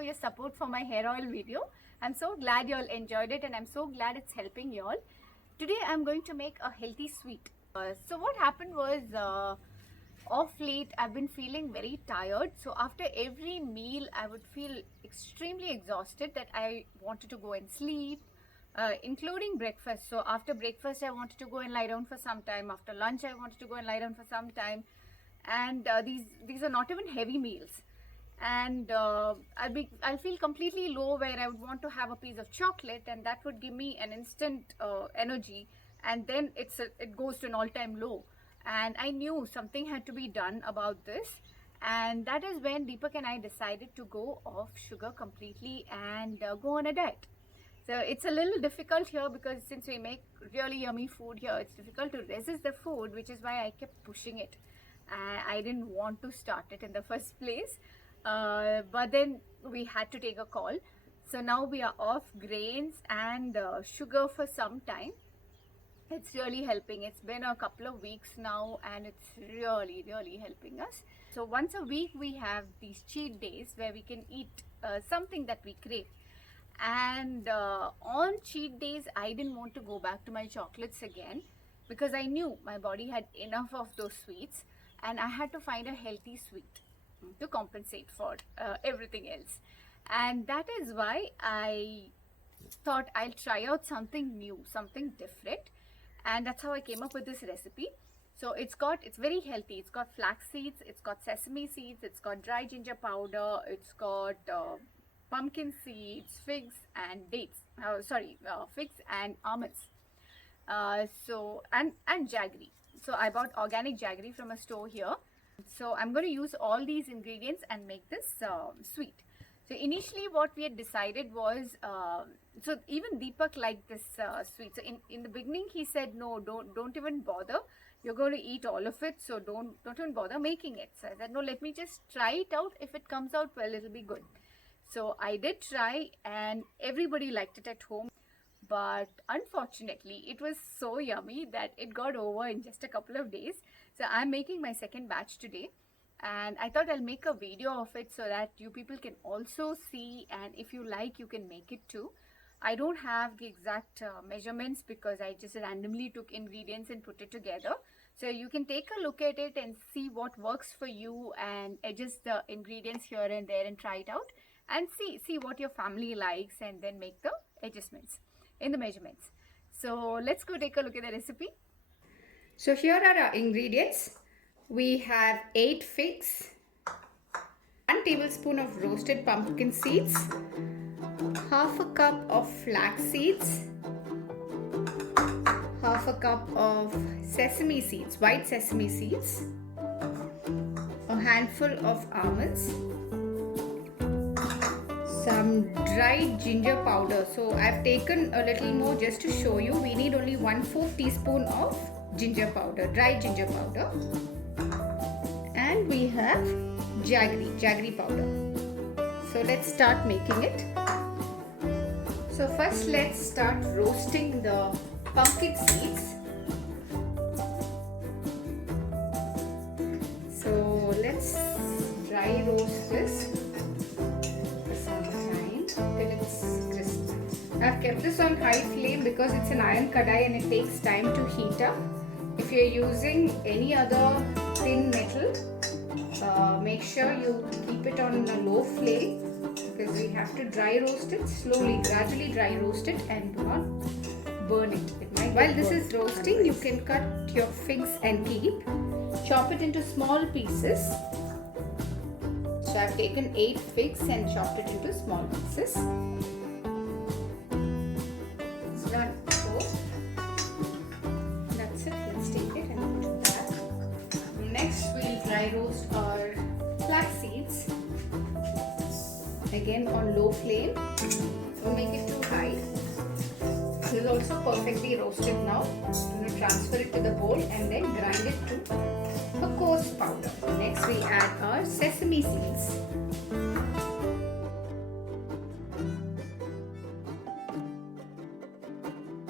for your support for my hair oil video. I'm so glad you all enjoyed it and I'm so glad it's helping you all. Today I'm going to make a healthy sweet. So what happened was of late I've been feeling very tired. So after every meal I would feel extremely exhausted that I wanted to go and sleep. Including breakfast. So after breakfast I wanted to go and lie down for some time. After lunch I wanted to go and lie down for some time. And these are not even heavy meals. And I'll feel completely low where I would want to have a piece of chocolate and that would give me an instant energy, and then it goes to an all-time low. And I knew something had to be done about this, and that is when Deepak and I decided to go off sugar completely and go on a diet. So it's a little difficult here because since we make really yummy food here, it's difficult to resist the food, which is why I kept pushing it. I didn't want to start it in the first place. But then we had to take a call. So now we are off grains and sugar for some time. It's really helping. It's been a couple of weeks now and it's really helping us. So once a week we have these cheat days where we can eat something that we crave. And on cheat days I didn't want to go back to my chocolates again because I knew my body had enough of those sweets and I had to find a healthy sweet to compensate for everything else. And that is why I thought I'll try out something new, something different, and that's how I came up with this recipe. So it's very healthy. It's got flax seeds, it's got sesame seeds, it's got dry ginger powder, it's got pumpkin seeds, figs and dates, figs and almonds, and jaggery. So I bought organic jaggery from a store here. So I'm going to use all these ingredients and make this sweet. So initially what we had decided was, so even Deepak liked this sweet. So in the beginning he said, no, don't even bother. You're going to eat all of it, so don't even bother making it. So I said, no, let me just try it out. If it comes out well, it'll be good. So I did try and everybody liked it at home. But unfortunately, it was so yummy that it got over in just a couple of days. So I'm making my second batch today. And I thought I'll make a video of it so that you people can also see. And if you like, you can make it too. I don't have the exact measurements because I just randomly took ingredients and put it together. So you can take a look at it and see what works for you and adjust the ingredients here and there and try it out. And see what your family likes and then make the adjustments in the measurements. So let's go take a look at the recipe. So here are our ingredients. We have 8 figs, 1 tablespoon of roasted pumpkin seeds, half a cup of flax seeds, half a cup of sesame seeds, white sesame seeds, a handful of almonds, some dried ginger powder. So I've taken a little more just to show you. We need only 1/4 teaspoon of ginger powder, dried ginger powder. And we have jaggery powder. So let's start making it. So first let's start roasting the pumpkin seeds. So let's dry roast this. I've kept this on high flame because it's an iron kadai and it takes time to heat up. If you're using any other thin metal, make sure you keep it on a low flame because we have to dry roast it slowly, gradually dry roast it and do not burn it. While this is roasting, you can cut your figs and keep. Chop it into small pieces. So I've taken 8 figs and chopped it into small pieces. That's it. Let's take it and put it back. Next, we'll dry roast our flax seeds. Again on low flame. Don't make it too high. This is also perfectly roasted now. I'm going to transfer it to the bowl and then grind it to a coarse powder. Next, we add our sesame seeds.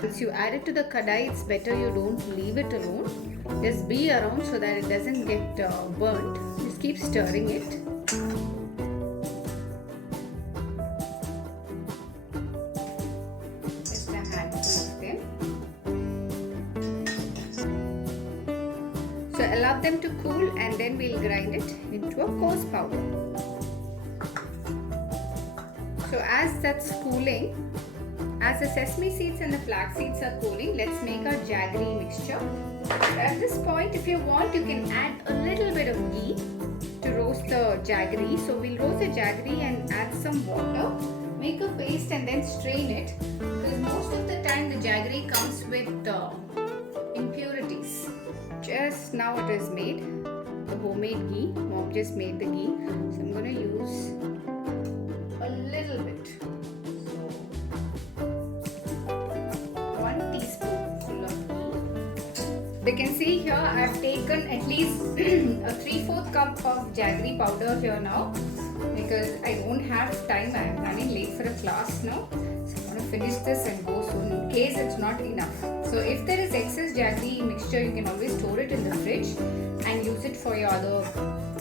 Once you add it to the kadai, it's better you don't leave it alone. Just be around so that it doesn't get burnt. Just keep stirring it. allow them to cool, and then we'll grind it into a coarse powder. So as that's cooling, as the sesame seeds and the flax seeds are cooling, let's make our jaggery mixture. At this point, if you want, you can add a little bit of ghee to roast the jaggery. So we'll roast the jaggery and add some water, make a paste and then strain it, because most of the time the jaggery comes with impurities. Just now it is made, the homemade ghee. Mom just made the ghee, so I'm going to use a little bit. So 1 teaspoon of ghee. You can see here I have taken at least a 3/4 cup of jaggery powder here now, because I don't have time. I am running late for a class now, so I'm going to finish this and go soon in case it's not enough. So if there is excess jaggery mixture, you can always store it in the fridge and use it for your other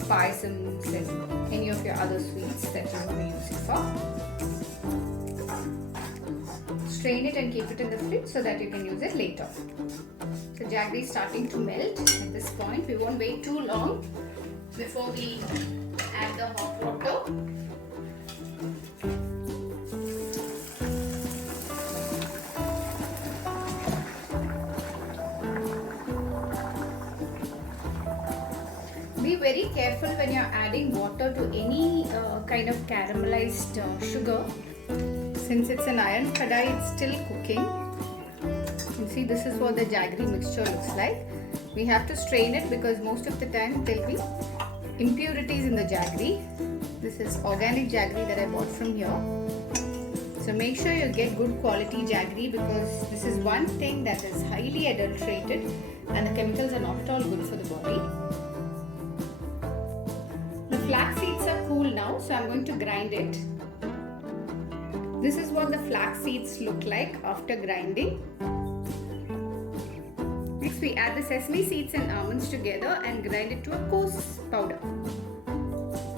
payasams and any of your other sweets that you want to use it for. Strain it and keep it in the fridge so that you can use it later. So jaggery is starting to melt at this point. We won't wait too long before we add the hot water. Be very careful when you're adding water to any kind of caramelized sugar. Since it's an iron kadai, it's still cooking. You see, this is what the jaggery mixture looks like. We have to strain it because most of the time there will be impurities in the jaggery. This is organic jaggery that I bought from here. So make sure you get good quality jaggery, because this is one thing that is highly adulterated and the chemicals are not at all good for the body. The flax seeds are cool now, so I'm going to grind it. This is what the flax seeds look like after grinding. Next we add the sesame seeds and almonds together and grind it to a coarse powder.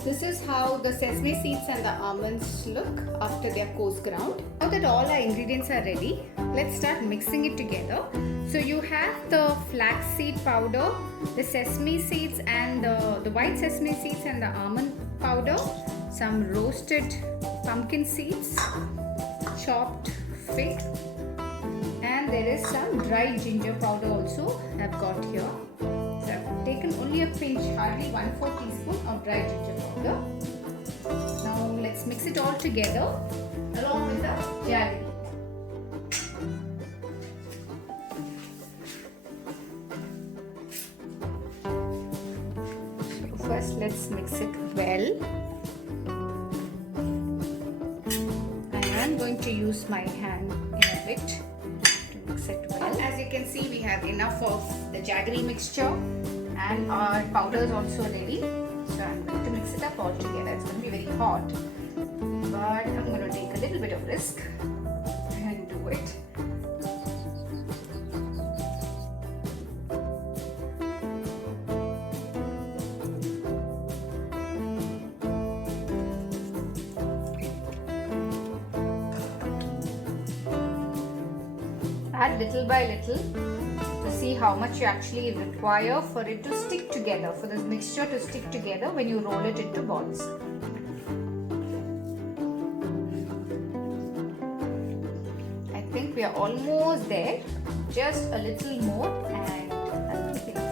This is how the sesame seeds and the almonds look after they are coarse ground. Now that all our ingredients are ready, let's start mixing it together. So you have the flax seed powder, the sesame seeds and the white sesame seeds and the almond powder, some roasted pumpkin seeds, chopped fig, and there is some dried ginger powder also I've got here. So I've taken only a pinch, hardly 1/4 teaspoon of dried ginger powder. Now let's mix it all together along with the jaggery. So first let's mix it well. I'm going to use my hand in a bit to mix it well. As you can see, we have enough of the jaggery mixture and our powder is also ready. So I'm going to mix it up all together. It's going to be very hot, but I'm going to take a little bit of risk and do it. Add little by little to see how much you actually require for it to stick together, for this mixture to stick together when you roll it into balls. I think we are almost there, just a little more and that will be enough.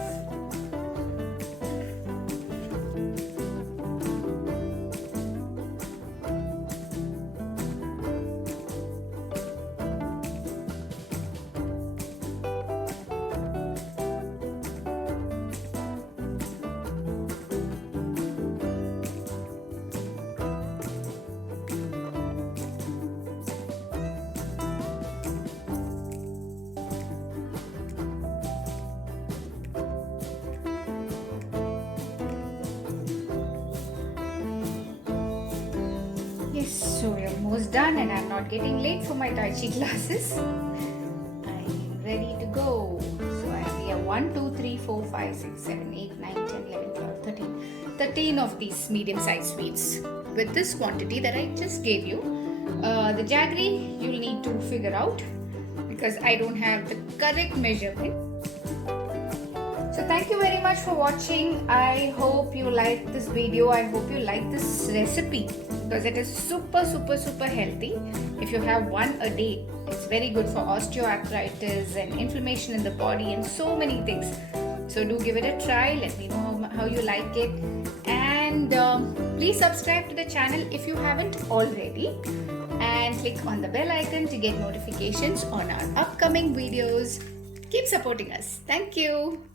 So we're almost done and I'm not getting late for my Tai Chi classes. I'm ready to go. So I have here 1, 2, 3, 4, 5, 6, 7, 8, 9, 10, 11, 12, 13. 13 of these medium-sized sweets with this quantity that I just gave you. The jaggery you'll need to figure out because I don't have the correct measurement. So thank you very much for watching. I hope you like this video. I hope you like this recipe because it is super healthy. If you have one a day, it's very good for osteoarthritis and inflammation in the body and so many things. So do give it a try. Let me know how you like it. And please subscribe to the channel if you haven't already. And click on the bell icon to get notifications on our upcoming videos. Keep supporting us. Thank you.